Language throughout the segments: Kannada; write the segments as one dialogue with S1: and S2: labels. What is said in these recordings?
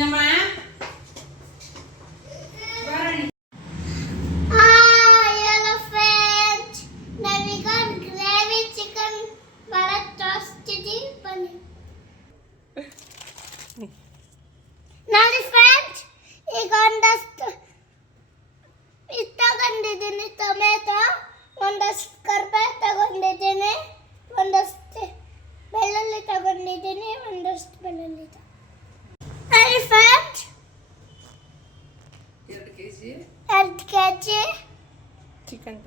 S1: நம்ம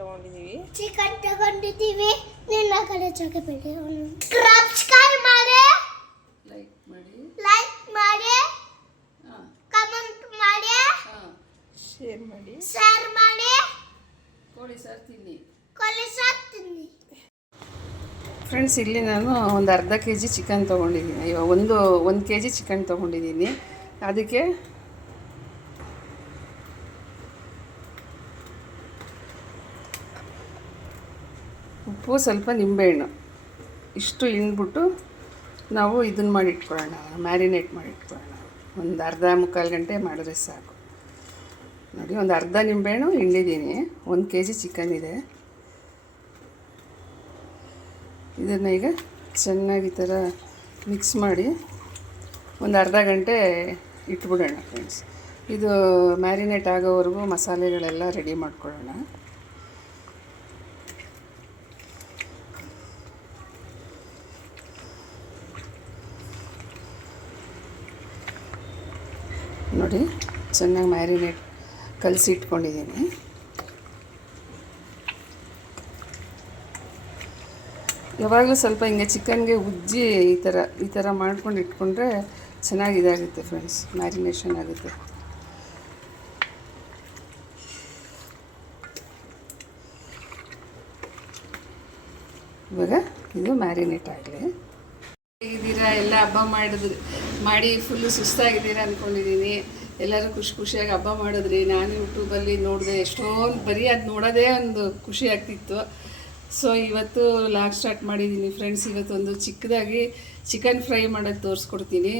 S1: ತೊಗೊಂಡಿದ್ದೀವಿ
S2: ಚಿಕನ್ ತಗೊಂಡಿದ್ದೀವಿ ನಿನ್ನ ಕಡೆ ಜಾಗ ಬೇಡಿ ಸಬ್ಸ್ಕ್ರೈಬ್ ಮಾಡಿ.
S3: ಲೈಕ್ ಮಾಡಿ.
S2: ಲೈಕ್ ಮಾಡಿ. ಕಮೆಂಟ್ ಮಾಡಿ.
S1: ಶೇರ್ ಮಾಡಿ.
S2: ಶೇರ್ ಮಾಡಿ.
S3: ಕೋಳಿ ಸಾರು ತಿನ್ನಿ.
S2: ಕಲಿಸಾಕ್ತೀನಿ
S3: ಫ್ರೆಂಡ್ಸ್ ಇಲ್ಲಿ ನಾನು ಒಂದು ಅರ್ಧ ಕೆ ಜಿ ಚಿಕನ್ ತೊಗೊಂಡಿದ್ದೀನಿ ಇವಾಗ ಒಂದು ಒಂದು ಕೆ ಜಿ ಚಿಕನ್ ತೊಗೊಂಡಿದ್ದೀನಿ ಅದಕ್ಕೆ ಉಪ್ಪು ಸ್ವಲ್ಪ ನಿಂಬೆಹಣ್ಣು. ಇಷ್ಟು ಹಿಂಡ್ಬಿಟ್ಟು ನಾವು ಇದನ್ನು ಮಾಡಿ ಇಟ್ಕೊಳ್ಳೋಣ ಮ್ಯಾರಿನೇಟ್ ಮಾಡಿ ಇಟ್ಕೊಳ್ಳೋಣ ಒಂದು ಅರ್ಧ ಮುಕ್ಕಾಲು ಗಂಟೆ ಮಾಡಿದ್ರೆ ಸಾಕು. ನೋಡಿ, ಒಂದು ಅರ್ಧ ನಿಂಬೆಹಣ್ಣು ಹಿಂಡಿದ್ದೀನಿ. ಒಂದು ಕೆ ಜಿ ಚಿಕನ್ ಇದೆ. ಇದನ್ನು ಈಗ ಚೆನ್ನಾಗಿ ಈ ಥರ ಮಿಕ್ಸ್ ಮಾಡಿ ಒಂದು ಅರ್ಧ ಗಂಟೆ ಇಟ್ಬಿಡೋಣ ಫ್ರೆಂಡ್ಸ್ ಇದು ಮ್ಯಾರಿನೇಟ್ ಆಗೋವರೆಗೂ ಮಸಾಲೆಗಳೆಲ್ಲ ರೆಡಿ ಮಾಡ್ಕೊಳ್ಳೋಣ. ನೋಡಿ, ಚೆನ್ನಾಗಿ ಮ್ಯಾರಿನೇಟ್ ಕಲಸಿ ಇಟ್ಕೊಂಡಿದ್ದೀನಿ. ಯಾವಾಗಲೂ ಸ್ವಲ್ಪ ಹಿಂಗೆ ಚಿಕನ್ಗೆ ಉಜ್ಜಿ ಈ ಥರ ಈ ಥರ ಮಾಡ್ಕೊಂಡು ಇಟ್ಕೊಂಡ್ರೆ ಚೆನ್ನಾಗಿ ಇದಾಗುತ್ತೆ ಫ್ರೆಂಡ್ಸ್ ಮ್ಯಾರಿನೇಷನ್ ಆಗುತ್ತೆ. ಇವಾಗ ಇದು ಮ್ಯಾರಿನೇಟ್ ಆಗಲಿ. ಇದ್ದೀರಾ ಎಲ್ಲ ಹಬ್ಬ ಮಾಡಿದ್ರಿ. ಮಾಡಿ ಫುಲ್ಲು ಸುಸ್ತಾಗಿದ್ದೀರಾ ಅಂದ್ಕೊಂಡಿದ್ದೀನಿ ಎಲ್ಲರೂ ಖುಷಿ ಖುಷಿಯಾಗಿ ಹಬ್ಬ ಮಾಡಿದ್ರಿ. ನಾನು ಯೂಟ್ಯೂಬಲ್ಲಿ ನೋಡಿದೆ ಎಷ್ಟೊಂದು ಬರೀ ಅದು ನೋಡೋದೇ ಒಂದು ಖುಷಿ ಆಗ್ತಿತ್ತು. ಸೊ ಇವತ್ತು ಲಾಗ್ ಸ್ಟಾರ್ಟ್ ಮಾಡಿದ್ದೀನಿ ಫ್ರೆಂಡ್ಸ್ ಇವತ್ತೊಂದು ಚಿಕ್ಕದಾಗಿ ಚಿಕನ್ ಫ್ರೈ ಮಾಡೋದು ತೋರಿಸ್ಕೊಡ್ತೀನಿ.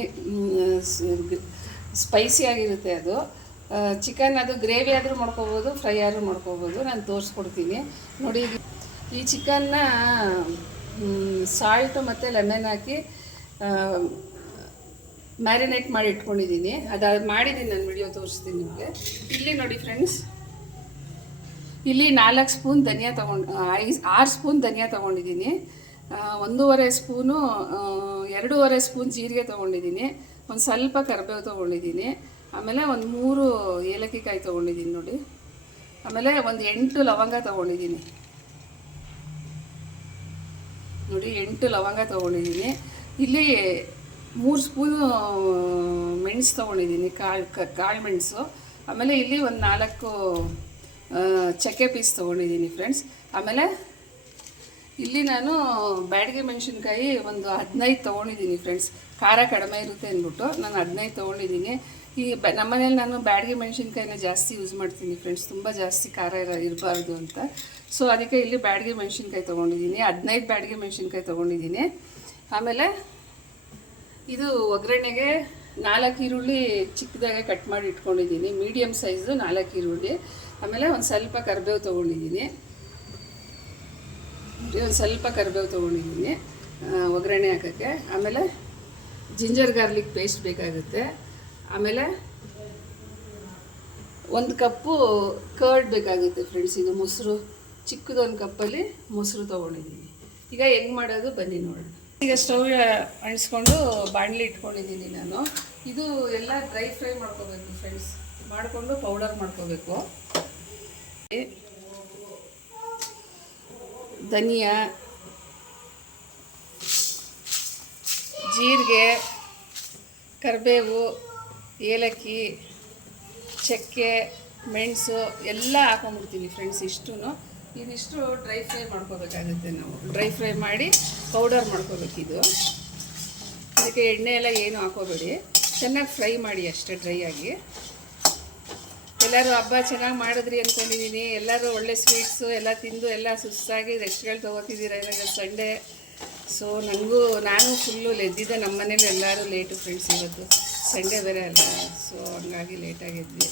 S3: ಸ್ಪೈಸಿ ಆಗಿರುತ್ತೆ ಅದು. ಚಿಕನ್ ಅದು ಗ್ರೇವಿ ಆದರೂ ಮಾಡ್ಕೋಬೋದು ಫ್ರೈ ಆದರೂ ಮಾಡ್ಕೋಬೋದು. ನಾನು ತೋರಿಸ್ಕೊಡ್ತೀನಿ. ನೋಡಿ ಈ ಚಿಕನ್ನ ಸಾಲ್ಟು ಮತ್ತು ಲೆಮನ್ ಹಾಕಿ ಮ್ಯಾರಿನೇಟ್ ಮಾಡಿ ಇಟ್ಕೊಂಡಿದ್ದೀನಿ. ಅದು ಮಾಡಿದ್ದೀನಿ ನಾನು ವಿಡಿಯೋ ತೋರಿಸ್ತೀನಿ ನಿಮಗೆ. ಇಲ್ಲಿ ನೋಡಿ ಫ್ರೆಂಡ್ಸ್ ಇಲ್ಲಿ ನಾಲ್ಕು ಸ್ಪೂನ್ ಧನಿಯಾ ತೊಗೊಂಡು ಐದು, ಆರು ಸ್ಪೂನ್ ಧನಿಯಾ ತೊಗೊಂಡಿದ್ದೀನಿ. ಒಂದೂವರೆ ಸ್ಪೂನು ಎರಡೂವರೆ ಸ್ಪೂನ್ ಜೀರಿಗೆ ತೊಗೊಂಡಿದ್ದೀನಿ. ಒಂದು ಸ್ವಲ್ಪ ಕರಿಬೇವು ತೊಗೊಂಡಿದ್ದೀನಿ. ಆಮೇಲೆ ಒಂದು ಮೂರು ಏಲಕ್ಕಿ ಕಾಯಿ ತೊಗೊಂಡಿದ್ದೀನಿ ನೋಡಿ. ಆಮೇಲೆ ಒಂದು ಎಂಟು ಲವಂಗ ತೊಗೊಂಡಿದ್ದೀನಿ. ನೋಡಿ, ಎಂಟು ಲವಂಗ ತೊಗೊಂಡಿದ್ದೀನಿ. ಇಲ್ಲಿ ಮೂರು ಸ್ಪೂನು ಮೆಣಸು ತೊಗೊಂಡಿದ್ದೀನಿ, ಕಾಳು ಕಾಳು ಮೆಣಸು. ಆಮೇಲೆ ಇಲ್ಲಿ ಒಂದು ನಾಲ್ಕು ಚಕ್ಕೆ ಪೀಸ್ ತೊಗೊಂಡಿದ್ದೀನಿ ಫ್ರೆಂಡ್ಸ್ ಆಮೇಲೆ ಇಲ್ಲಿ ನಾನು ಬ್ಯಾಡಿಗೆ ಮೆಣಸಿನ್ಕಾಯಿ ಒಂದು ಹದಿನೈದು ತೊಗೊಂಡಿದ್ದೀನಿ ಫ್ರೆಂಡ್ಸ್ ಖಾರ ಕಡಿಮೆ ಇರುತ್ತೆ ಅಂದ್ಬಿಟ್ಟು ನಾನು ಹದಿನೈದು ತೊಗೊಂಡಿದ್ದೀನಿ. ಈ ಬ ನಮ್ಮನೇಲಿ ನಾನು ಬ್ಯಾಡಿಗೆ ಮೆಣಸಿನ್ಕಾಯಿನ ಜಾಸ್ತಿ ಯೂಸ್ ಮಾಡ್ತೀನಿ ಫ್ರೆಂಡ್ಸ್ ತುಂಬ ಜಾಸ್ತಿ ಖಾರ ಇರ, ಇರಬಾರ್ದು ಅಂತ. ಸೊ ಅದಕ್ಕೆ ಇಲ್ಲಿ ಬ್ಯಾಡಿಗೆ ಮೆಣಸಿನ್ಕಾಯಿ ತೊಗೊಂಡಿದ್ದೀನಿ. ಹದಿನೈದು ಬ್ಯಾಡಿಗೆ ಮೆಣಸಿನ್ಕಾಯಿ ತೊಗೊಂಡಿದ್ದೀನಿ. ಆಮೇಲೆ ಇದು ಒಗ್ಗರಣೆಗೆ ನಾಲ್ಕು ಈರುಳ್ಳಿ ಚಿಕ್ಕದಾಗೆ ಕಟ್ ಮಾಡಿ ಇಟ್ಕೊಂಡಿದ್ದೀನಿ. ಮೀಡಿಯಮ್ ಸೈಜು ನಾಲ್ಕು ಈರುಳ್ಳಿ. ಆಮೇಲೆ ಒಂದು ಸ್ವಲ್ಪ ಕರಿಬೇವು ತೊಗೊಂಡಿದ್ದೀನಿ. ಒಂದು ಸ್ವಲ್ಪ ಕರಿಬೇವು ತೊಗೊಂಡಿದ್ದೀನಿ ಒಗ್ಗರಣೆ ಹಾಕೋಕ್ಕೆ. ಆಮೇಲೆ ಜಿಂಜರ್ ಗಾರ್ಲಿಕ್ ಪೇಸ್ಟ್ ಬೇಕಾಗುತ್ತೆ. ಆಮೇಲೆ ಒಂದು ಕಪ್ಪು ಕರ್ಡ್ ಬೇಕಾಗುತ್ತೆ ಫ್ರೆಂಡ್ಸ್ ಇದು ಮೊಸರು. ಚಿಕ್ಕದೊಂದು ಕಪ್ಪಲ್ಲಿ ಮೊಸರು ತೊಗೊಂಡಿದ್ದೀನಿ. ಈಗ ಹೆಂಗೆ ಮಾಡೋದು ಬನ್ನಿ ನೋಡೋಣ. ಈಗ ಸ್ಟೌ ಅಣಿಸ್ಕೊಂಡು ಬಾಣಲಿ ಇಟ್ಕೊಂಡಿದ್ದೀನಿ ನಾನು. ಇದು ಎಲ್ಲ ಡ್ರೈ ಫ್ರೈ ಮಾಡ್ಕೋಬೇಕು ಫ್ರೆಂಡ್ಸ್ ಮಾಡಿಕೊಂಡು ಪೌಡರ್ ಮಾಡ್ಕೋಬೇಕು. ಧನಿಯಾ, ಜೀರಿಗೆ, ಕರಿಬೇವು, ಏಲಕ್ಕಿ, ಚಕ್ಕೆ, ಮೆಣಸು ಎಲ್ಲ ಹಾಕೊಂಡ್ಬಿಡ್ತೀನಿ ಫ್ರೆಂಡ್ಸ್ ಇಷ್ಟು ಇದಿಷ್ಟು ಡ್ರೈ ಫ್ರೈ ಮಾಡ್ಕೋಬೇಕಾಗುತ್ತೆ ನಾವು. ಡ್ರೈ ಫ್ರೈ ಮಾಡಿ ಪೌಡರ್ ಮಾಡ್ಕೋಬೇಕಿದು ಅದಕ್ಕೆ ಎಣ್ಣೆ ಎಲ್ಲ ಏನು ಹಾಕೋಬೇಡಿ. ಚೆನ್ನಾಗಿ ಫ್ರೈ ಮಾಡಿ ಅಷ್ಟೇ ಡ್ರೈ ಆಗಿ. ಎಲ್ಲರೂ ಹಬ್ಬ ಚೆನ್ನಾಗಿ ಮಾಡಿದ್ರಿ ಅಂದ್ಕೊಂಡಿದ್ದೀನಿ ಎಲ್ಲರೂ ಒಳ್ಳೆ ಸ್ವೀಟ್ಸು ಎಲ್ಲ ತಿಂದು, ಎಲ್ಲ ಸುಸ್ತಾಗಿ ರೆಸ್ಟ್ಗಳು ತೊಗೋತಿದ್ದೀರ? ಇವಾಗ ಸಂಡೇ ಸೊ ನನಗೂ ನಾನು ಫುಲ್ಲು ಲೆದ್ದಿದ್ದೆ ನಮ್ಮ ಮನೇಲಿ ಎಲ್ಲರೂ ಲೇಟು ಫ್ರೆಂಡ್ಸ್ ಇವತ್ತು. ಸಂಡೇ ಬೇರೆ ಅಲ್ಲ. ಸೊ ಹಂಗಾಗಿ ಲೇಟಾಗಿದ್ವಿ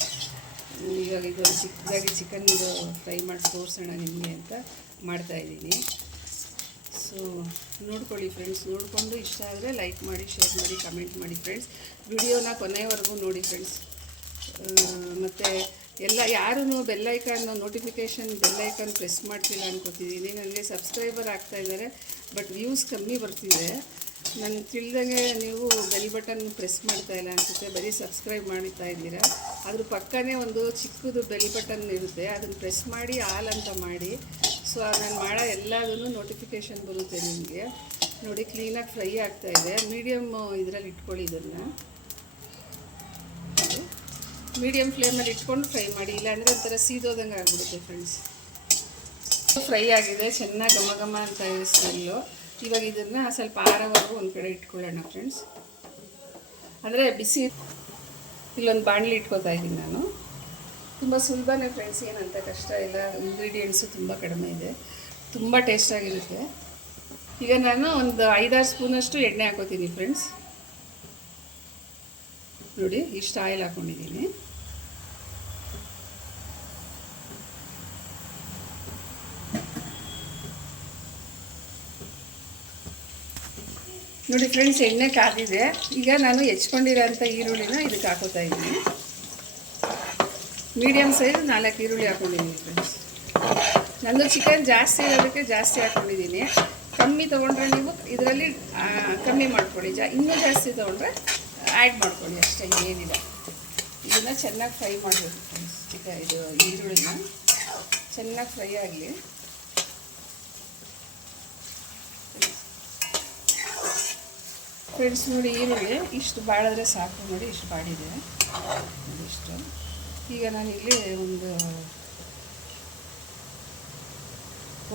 S3: ಇವಾಗ ಇದು ಚಿಕ್ಕದಾಗಿ ಚಿಕನ್ದು ಫ್ರೈ ಮಾಡಿ ತೋರಿಸೋಣ ನಿಮಗೆ ಅಂತ ಮಾಡ್ತಾಯಿದ್ದೀನಿ ಸೊ ನೋಡ್ಕೊಳ್ಳಿ ಫ್ರೆಂಡ್ಸ್ ನೋಡಿಕೊಂಡು ಇಷ್ಟ ಆದರೆ ಲೈಕ್ ಮಾಡಿ ಶೇರ್ ಮಾಡಿ ಕಮೆಂಟ್ ಮಾಡಿ ಫ್ರೆಂಡ್ಸ್ ವಿಡಿಯೋನ ಕೊನೆಯವರೆಗೂ ನೋಡಿ ಫ್ರೆಂಡ್ಸ್ ಮತ್ತು ಎಲ್ಲ ಯಾರೂ ಬೆಲ್ಲೈಕನ್ ನೋಟಿಫಿಕೇಷನ್ ಬೆಲ್ಲೈಕನ್ ಪ್ರೆಸ್ ಮಾಡ್ತಿಲ್ಲ ಅನ್ಕೋತಿದ್ದೀನಿ. ನನಗೆ ಸಬ್ಸ್ಕ್ರೈಬರ್ ಆಗ್ತಾ ಇದ್ದಾರೆ ಬಟ್ ವ್ಯೂಸ್ ಕಮ್ಮಿ ಬರ್ತಿದೆ. ನನಗೆ ತಿಳಿದಂಗೆ ನೀವು ಬೆಲ್ ಬಟನ್ ಪ್ರೆಸ್ ಮಾಡ್ತಾ ಇಲ್ಲ ಅನಿಸುತ್ತೆ. ಬರೀ ಸಬ್ಸ್ಕ್ರೈಬ್ ಮಾಡ್ತಾ ಇದ್ದೀರಾ. ಅದ್ರ ಪಕ್ಕನೇ ಒಂದು ಚಿಕ್ಕದು ಬೆಲ್ ಬಟನ್ ಇರುತ್ತೆ, ಅದನ್ನು ಪ್ರೆಸ್ ಮಾಡಿ ಆಲ್ ಅಂತ ಮಾಡಿ. ಸೊ ನಾನು ಮಾಡೋ ಎಲ್ಲದೂ ನೋಟಿಫಿಕೇಷನ್ ಬರುತ್ತೆ ನಿಮಗೆ. ನೋಡಿ ಕ್ಲೀನಾಗಿ ಫ್ರೈ ಆಗ್ತಾ ಇದೆ. ಮೀಡಿಯಮ್ ಇದರಲ್ಲಿ ಇಟ್ಕೊಳ್ಳಿ ಇದನ್ನು. ಮೀಡಿಯಮ್ ಫ್ಲೇಮಲ್ಲಿ ಇಟ್ಕೊಂಡು ಫ್ರೈ ಮಾಡಿ. ಇಲ್ಲಾಂದರೆ ಒಂಥರ ಸೀದೋದಂಗೆ ಆಗಿಬಿಡುತ್ತೆ ಫ್ರೆಂಡ್ಸ್ ಫ್ರೈ ಆಗಿದೆ, ಚೆನ್ನಾಗಿ ಘಮ ಘಮ ಅಂತ ಇದೆ ಸ್ಮೆಲ್ಲು ಇವಾಗ ಇದನ್ನು ಸ್ವಲ್ಪ ಆರವರೆಗೂ ಒಂದು ಕಡೆ ಇಟ್ಕೊಳ್ಳೋಣ ಫ್ರೆಂಡ್ಸ್ ಅಂದರೆ ಬಿಸಿ ಇಲ್ಲೊಂದು ಬಾಣಲಿ ಇಟ್ಕೋತಾ ಇದ್ದೀನಿ ನಾನು. ತುಂಬ ಸುಲಭನೇ ಫ್ರೆಂಡ್ಸ್ ಏನಂತ ಕಷ್ಟ ಇಲ್ಲ. ಇಂಗ್ರೀಡಿಯೆಂಟ್ಸು ತುಂಬ ಕಡಿಮೆ ಇದೆ. ತುಂಬ ಟೇಸ್ಟಾಗಿರುತ್ತೆ ಈಗ ನಾನು ಒಂದು ಐದಾರು ಸ್ಪೂನಷ್ಟು ಎಣ್ಣೆ ಹಾಕೋತೀನಿ ಫ್ರೆಂಡ್ಸ್ ನೋಡಿ, ಇಷ್ಟು ಆಯಿಲ್ ಹಾಕ್ಕೊಂಡಿದ್ದೀನಿ ನೋಡಿ ಫ್ರೆಂಡ್ಸ್ ಎಣ್ಣೆ ಕಾದಿದೆ. ಈಗ ನಾನು ಹೆಚ್ಕೊಂಡಿರೋಂಥ ಈರುಳ್ಳಿನ ಇದಕ್ಕೆ ಹಾಕೋತಾ ಇದ್ದೀನಿ. ಮೀಡಿಯಮ್ ಸೈಜ್ ನಾಲ್ಕು ಈರುಳ್ಳಿ ಹಾಕೊಂಡಿದ್ದೀನಿ ಫ್ರೆಂಡ್ಸ್ ನಂದು ಚಿಕನ್ ಜಾಸ್ತಿ ಇರೋದಕ್ಕೆ ಜಾಸ್ತಿ ಹಾಕ್ಕೊಂಡಿದ್ದೀನಿ ಕಮ್ಮಿ ತೊಗೊಂಡ್ರೆ ನೀವು ಇದರಲ್ಲಿ ಕಮ್ಮಿ ಮಾಡ್ಕೊಳ್ಳಿ. ಜಾ, ಇನ್ನೂ ಜಾಸ್ತಿ ತೊಗೊಂಡ್ರೆ ಆ್ಯಡ್ ಮಾಡ್ಕೊಳ್ಳಿ. ಅಷ್ಟೇ, ಏನಿಲ್ಲ. ಇದನ್ನ ಚೆನ್ನಾಗಿ ಫ್ರೈ ಮಾಡಬೇಕು ಫ್ರೆಂಡ್ಸ್ ಚಿಕನ್ ಇದು ಈರುಳ್ಳಿನ. ಚೆನ್ನಾಗಿ ಫ್ರೈ ಆಗಲಿ. ಫ್ರೆಂಡ್ಸ್ ನೋಡಿ ಈರುಳ್ಳಿ ಇಷ್ಟು ಬಾಳಿದ್ರೆ ಸಾಕು ನೋಡಿ, ಇಷ್ಟು ಬಾಡಿದೆ. ಇಷ್ಟು ಈಗ ನಾನಿಲ್ಲಿ ಒಂದು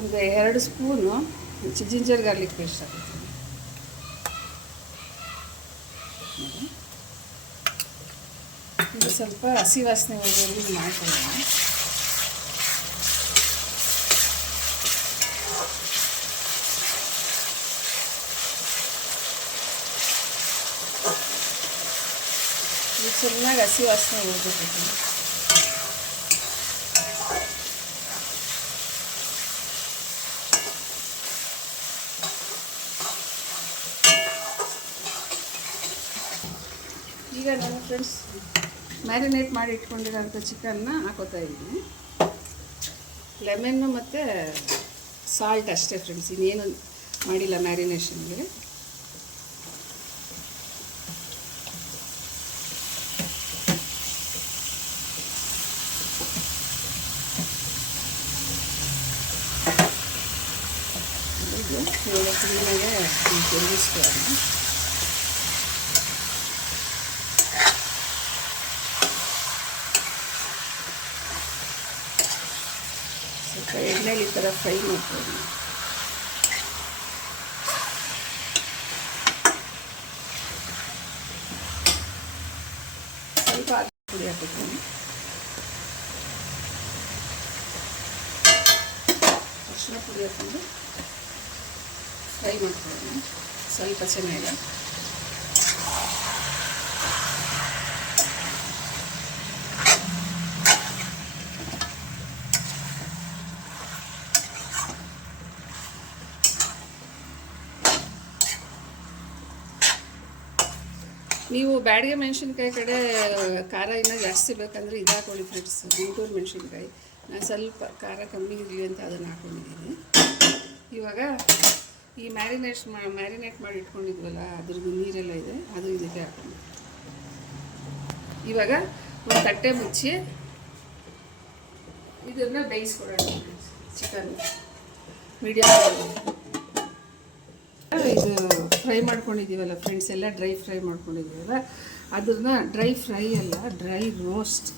S3: ಒಂದು ಎರಡು ಸ್ಪೂನು ಜಿಂಜರ್ ಗಾರ್ಲಿಕ್ ಪೇಸ್ಟ್ ಹಾಕ್ತೀನಿ ಇದು ಸ್ವಲ್ಪ ಹಸಿ ವಾಸನೆ ಹೋಗೋದು ಮಾಡ್ಕೊಳ್ಳೋಣ. ಚೆನ್ನಾಗಿ ಹಸಿ ವಾಸನೆ ಹೋಗ್ಬೇಕು ಈಗ ನಾನು ಫ್ರೆಂಡ್ಸ್ ಮ್ಯಾರಿನೇಟ್ ಮಾಡಿ ಇಟ್ಕೊಂಡಿರೋಂಥ ಚಿಕನ್ನ ಹಾಕೋತಾ ಇದ್ದೀನಿ. ಲೆಮನ್ನು ಮತ್ತು ಸಾಲ್ಟ್ ಅಷ್ಟೇ ಫ್ರೆಂಡ್ಸ್, ಇನ್ನೇನು ಮಾಡಿಲ್ಲ ಮ್ಯಾರಿನೇಷನ್ಗೆ ಇದು ಇವಾಗ ಕ್ಲೀನಾಗೆ ತಿರುಗಿಸ್ಕೊಳ್ಳೋಣ ಸ್ವಲ್ಪ ಎಣ್ಣೆಲಿ ಈ ಥರ ಫ್ರೈ ಮಾಡ್ಬೋದು. ಸ್ವಲ್ಪ ಅರ್ಶಿಣ ಪುಡಿ ಹಾಕಿದ್ದೀನಿ ಅರಿಶಿನ ಪುಡಿ ಹಾಕೊಂಡು ಫ್ರೈ ಮಾಡ್ಕೊಳ್ಳೋಣ. ಸ್ವಲ್ಪ ಚೆನ್ನಾಗಿದೆ ನೀವು ಬ್ಯಾಡಿಗೆ ಮೆಣಸಿನ್ಕಾಯಿ ಕಡೆ, ಖಾರ ಇನ್ನೂ ಜಾಸ್ತಿ ಬೇಕಂದರೆ ಇದು ಹಾಕೊಳ್ಳಿ ಫ್ರೆಂಡ್ಸ್ ಗುಂಟೂರು ಮೆಣಸಿನ್ಕಾಯಿ. ನಾನು ಸ್ವಲ್ಪ ಖಾರ ಕಮ್ಮಿ ಇರಲಿ ಅಂತ ಅದನ್ನು ಹಾಕೊಂಡಿದ್ದೀನಿ. ಇವಾಗ ಈ ಮ್ಯಾರಿನೇಟ್ ಮ್ಯಾರಿನೇಟ್ ಮಾಡಿ ಇಟ್ಕೊಂಡಿದ್ವಲ್ಲ, ಅದ್ರದ್ದು ನೀರೆಲ್ಲ ಇದೆ, ಅದು ಇದಕ್ಕೆ ಹಾಕೊಂಡು ಇವಾಗ ಒಂದು ತಟ್ಟೆ ಮುಚ್ಚಿ ಇದನ್ನು ಬೇಯಿಸ್ಕೊಡೋಣ ಚಿಕನ್ ಮೀಡಿಯಮ್ ಇದು ಫ್ರೈ ಮಾಡ್ಕೊಂಡಿದ್ದೀವಲ್ಲ ಫ್ರೆಂಡ್ಸ್ ಎಲ್ಲ ಡ್ರೈ ಫ್ರೈ ಮಾಡ್ಕೊಂಡಿದ್ದೀವಲ್ಲ, ಅದನ್ನ ಡ್ರೈ ಫ್ರೈ ಅಲ್ಲ ಡ್ರೈ ರೋಸ್ಟ್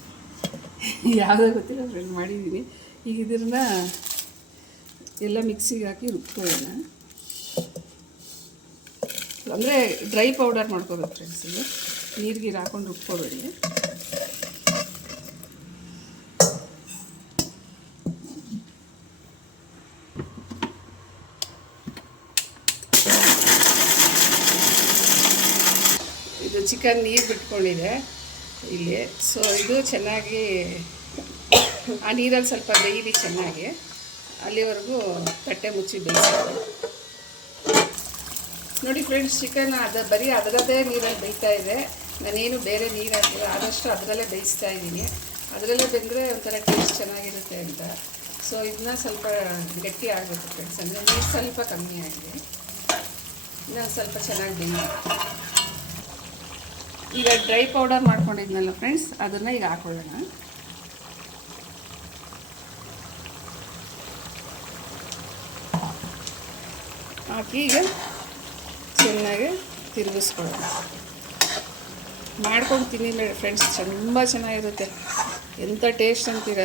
S3: ಯಾವುದೋ ಗೊತ್ತಿಲ್ಲ ಫ್ರೆಂಡ್ ಮಾಡಿದ್ದೀನಿ. ಈಗ ಇದನ್ನ ಎಲ್ಲ ಮಿಕ್ಸಿಗೆ ಹಾಕಿ ರುಬ್ಕೊಳ್ಳೋಣ. ಅಂದರೆ ಡ್ರೈ ಪೌಡರ್ ಮಾಡ್ಕೋಬೇಕು ಫ್ರೆಂಡ್ಸ್ ಇದು ನೀರಿಗೆ ಹಾಕೊಂಡು ರುಬ್ಕೋಬೇಡಿ. ಇದು ಚಿಕನ್ ನೀರು ಬಿಟ್ಕೊಂಡಿದೆ ಇಲ್ಲಿ. ಸೊ ಇದು ಚೆನ್ನಾಗಿ, ಆ ನೀರಲ್ಲಿ ಸ್ವಲ್ಪ ಬೇಯಲಿ ಚೆನ್ನಾಗಿ, ಅಲ್ಲಿವರೆಗೂ ತಟ್ಟೆ ಮುಚ್ಚಿ ಬೇಯಿಸೋದು ನೋಡಿ ಫ್ರೆಂಡ್ಸ್ ಚಿಕನ್ ಅದು, ಬರೀ ಅದರದ್ದೇ ನೀರಲ್ಲಿ ಬೇಯ್ತಾ ಇದೆ. ನಾನೇನು ಬೇರೆ ನೀರು ಹಾಕಿಲ್ಲ, ಆದಷ್ಟು ಅದರಲ್ಲೇ ಬೇಯಿಸ್ತಾ ಇದ್ದೀನಿ. ಅದರಲ್ಲೇ ಬೆಂದರೆ ಒಂಥರ ಟೇಸ್ಟ್ ಚೆನ್ನಾಗಿರುತ್ತೆ ಅಂತ. ಸೊ ಇದನ್ನ ಸ್ವಲ್ಪ ಗಟ್ಟಿ ಆಗಬೇಕು ಫ್ರೆಂಡ್ಸ್ ಅಂದರೆ ನೀರು ಸ್ವಲ್ಪ ಕಮ್ಮಿ ಆಗಿದೆ. ಇನ್ನೊಂದು ಸ್ವಲ್ಪ ಚೆನ್ನಾಗಿ ಬೆಂದಿ ಈಗ ಡ್ರೈ ಪೌಡರ್ ಮಾಡ್ಕೊಂಡಿದ್ನಲ್ಲ ಫ್ರೆಂಡ್ಸ್ ಅದನ್ನು ಈಗ ಹಾಕೊಳ್ಳೋಣ. ಹಾಕಿ ಈಗ ಚೆನ್ನಾಗಿ ತಿರುಗಿಸ್ಕೊಳ್ಳೋಣ. ಮಾಡ್ಕೊಂಡು ತಿನ್ನಿ ಫ್ರೆಂಡ್ಸ್ ತುಂಬ ಚೆನ್ನಾಗಿರುತ್ತೆ. ಎಂಥ ಟೇಸ್ಟ್ ಅಂತೀರ?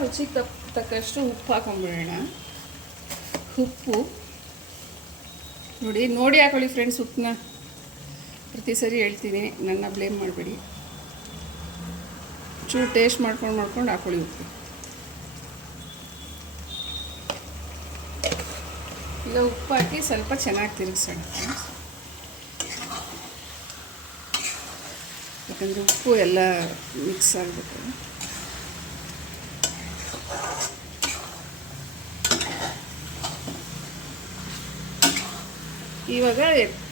S3: ರುಚಿಗೆ ತಕ್ಕ ತಕ್ಕಷ್ಟು ಉಪ್ಪು ಹಾಕೊಂಡ್ಬಿಡೋಣ ಉಪ್ಪು. ನೋಡಿ ನೋಡಿ ಹಾಕೊಳ್ಳಿ ಫ್ರೆಂಡ್ಸ್ ಉಪ್ಪನ್ನ ಪ್ರತಿ ಸರಿ ಹೇಳ್ತೀನಿ, ನನ್ನ ಬ್ಲೇಮ್ ಮಾಡಬೇಡಿ. ಚೂರು ಟೇಸ್ಟ್ ಮಾಡ್ಕೊಂಡು ಮಾಡ್ಕೊಂಡು ಹಾಕೊಳ್ಳಿ ಉಪ್ಪು. ಈಗ ಉಪ್ಪು ಹಾಕಿ ಸ್ವಲ್ಪ ಚೆನ್ನಾಗಿ ತಿರುಗಿಸೋಣ ಯಾಕಂದರೆ ಉಪ್ಪು ಎಲ್ಲ ಮಿಕ್ಸ್ ಆಗಬೇಕು ಇವಾಗ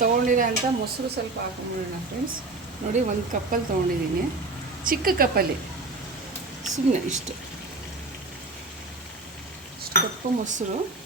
S3: ತೊಗೊಂಡಿರೋ ಅಂಥ ಮೊಸರು ಸ್ವಲ್ಪ ಹಾಕೊಂಡ್ಬಿಡೋಣ ಫ್ರೆಂಡ್ಸ್ ನೋಡಿ, ಒಂದು ಕಪ್ಪಲ್ಲಿ ತೊಗೊಂಡಿದ್ದೀನಿ. ಚಿಕ್ಕ ಕಪ್ಪಲ್ಲಿ. ಸುಮ್ಮನೆ ಇಷ್ಟು. ಇಷ್ಟು ಕಪ್ಪು ಮೊಸರು.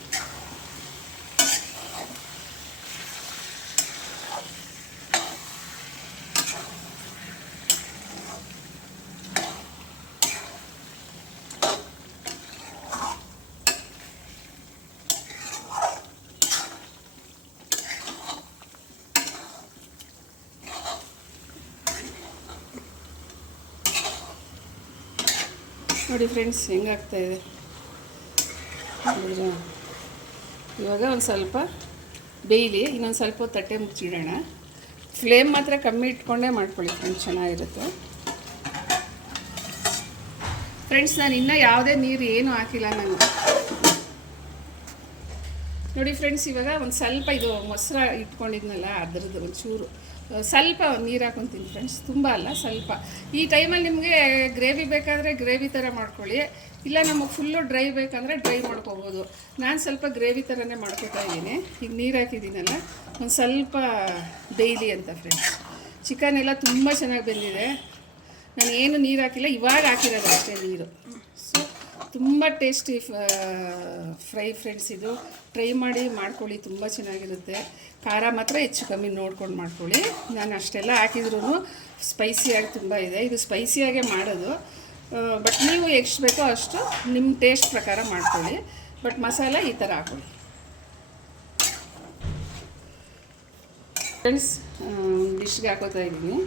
S3: ನೋಡಿ ಫ್ರೆಂಡ್ಸ್ ಹೆಂಗಾಗ್ತಾ ಇದೆ? ಇವಾಗ ಒಂದು ಸ್ವಲ್ಪ ಬೇಯಲಿ, ಇನ್ನೊಂದು ಸ್ವಲ್ಪ ತಟ್ಟೆ ಮುಚ್ಚಿಡೋಣ. ಫ್ಲೇಮ್ ಮಾತ್ರ ಕಮ್ಮಿ ಇಟ್ಕೊಂಡೇ ಮಾಡ್ಕೊಳ್ಳಿ ಫ್ರೆಂಡ್ಸ್ ಚೆನ್ನಾಗಿರುತ್ತೆ. ಫ್ರೆಂಡ್ಸ್ ನಾನು ಇನ್ನೂ ಯಾವುದೇ ನೀರು ಏನು ಹಾಕಿಲ್ಲ ನಾನು. ನೋಡಿ ಫ್ರೆಂಡ್ಸ್ ಇವಾಗ ಒಂದು ಸ್ವಲ್ಪ ಇದು ಮೊಸರು ಇಟ್ಕೊಂಡಿದ್ನಲ್ಲ, ಅದ್ರದ್ದು ಒಂಚೂರು. ಸ್ವಲ್ಪ ನೀರು ಹಾಕೊತೀನಿ ಫ್ರೆಂಡ್ಸ್ ತುಂಬ ಅಲ್ಲ, ಸ್ವಲ್ಪ. ಈ ಟೈಮಲ್ಲಿ ನಿಮಗೆ ಗ್ರೇವಿ ಬೇಕಾದರೆ ಗ್ರೇವಿ ಥರ ಮಾಡ್ಕೊಳ್ಳಿ. ಇಲ್ಲ ನಮಗೆ ಫುಲ್ಲು ಡ್ರೈ ಬೇಕಂದರೆ ಡ್ರೈ ಮಾಡ್ಕೋಬೋದು. ನಾನು ಸ್ವಲ್ಪ ಗ್ರೇವಿ ಥರನೇ ಮಾಡ್ಕೊತಾ ಇದ್ದೀನಿ. ಈಗ ನೀರು ಹಾಕಿದ್ದೀನಲ್ಲ, ಒಂದು ಸ್ವಲ್ಪ ಡೈಲಿ ಅಂತ ಫ್ರೆಂಡ್ಸ್ ಚಿಕನ್ ಎಲ್ಲ ತುಂಬ ಚೆನ್ನಾಗಿ ಬೆಂದಿದೆ. ನಾನು ಏನು ನೀರು ಹಾಕಿಲ್ಲ, ಇವಾಗ ಹಾಕಿರೋದು ಅಷ್ಟೇ ನೀರು. ತುಂಬ ಟೇಸ್ಟಿ ಫ್ರೈ ಫ್ರೆಂಡ್ಸ್ ಇದು. ಟ್ರೈ ಮಾಡಿ ಮಾಡ್ಕೊಳ್ಳಿ, ತುಂಬ ಚೆನ್ನಾಗಿರುತ್ತೆ. ಖಾರ ಮಾತ್ರ ಹೆಚ್ಚು ಕಮ್ಮಿ ನೋಡ್ಕೊಂಡು ಮಾಡ್ಕೊಳ್ಳಿ. ನಾನು ಅಷ್ಟೆಲ್ಲ ಹಾಕಿದ್ರೂ ಸ್ಪೈಸಿಯಾಗಿ ತುಂಬ ಇದೆ. ಇದು ಸ್ಪೈಸಿಯಾಗೆ ಮಾಡೋದು. ಬಟ್ ನೀವು ಎಷ್ಟು ಬೇಕೋ ಅಷ್ಟು ನಿಮ್ಮ ಟೇಸ್ಟ್ ಪ್ರಕಾರ ಮಾಡ್ಕೊಳ್ಳಿ. ಬಟ್ ಮಸಾಲ ಈ ಥರ ಹಾಕೊಳ್ಳಿ. ಫ್ರೆಂಡ್ಸ್ ಡಿಶ್ಗೆ ಹಾಕೋತಾ ಇದ್ದೀನಿ.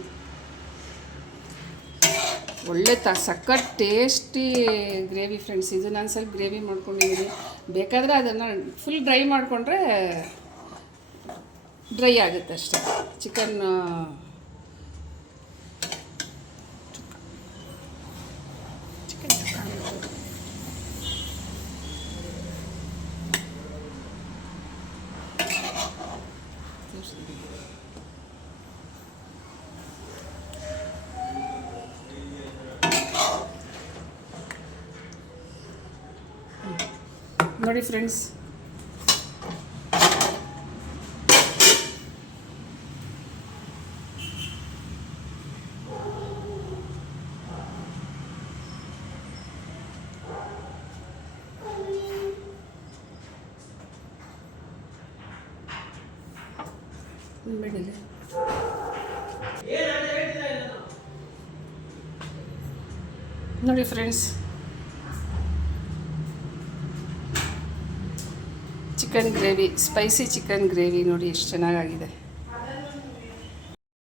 S3: ಒಳ್ಳೆ ತ, ಸಖತ್ ಟೇಸ್ಟಿ ಗ್ರೇವಿ ಫ್ರೆಂಡ್ಸ್ ಇದು ನಾನು ಸ್ವಲ್ಪ ಗ್ರೇವಿ ಮಾಡ್ಕೊಂಡಿದ್ದೀನಿ ಬೇಕಾದರೆ ಅದನ್ನು ಫುಲ್ ಡ್ರೈ ಮಾಡಿಕೊಂಡ್ರೆ ಡ್ರೈ ಆಗುತ್ತೆ ಅಷ್ಟೇ. ಚಿಕನ್ ಚಿಕನ್ ನೋಡಿ ಫ್ರೆಂಡ್ಸ್ ಬಿಡಿಲ್ಲ ನೋಡಿ friends chicken gravy spicy chicken gravy ನೋಡಿ ಎಷ್ಟು ಚೆನ್ನಾಗಾಗಿದೆ.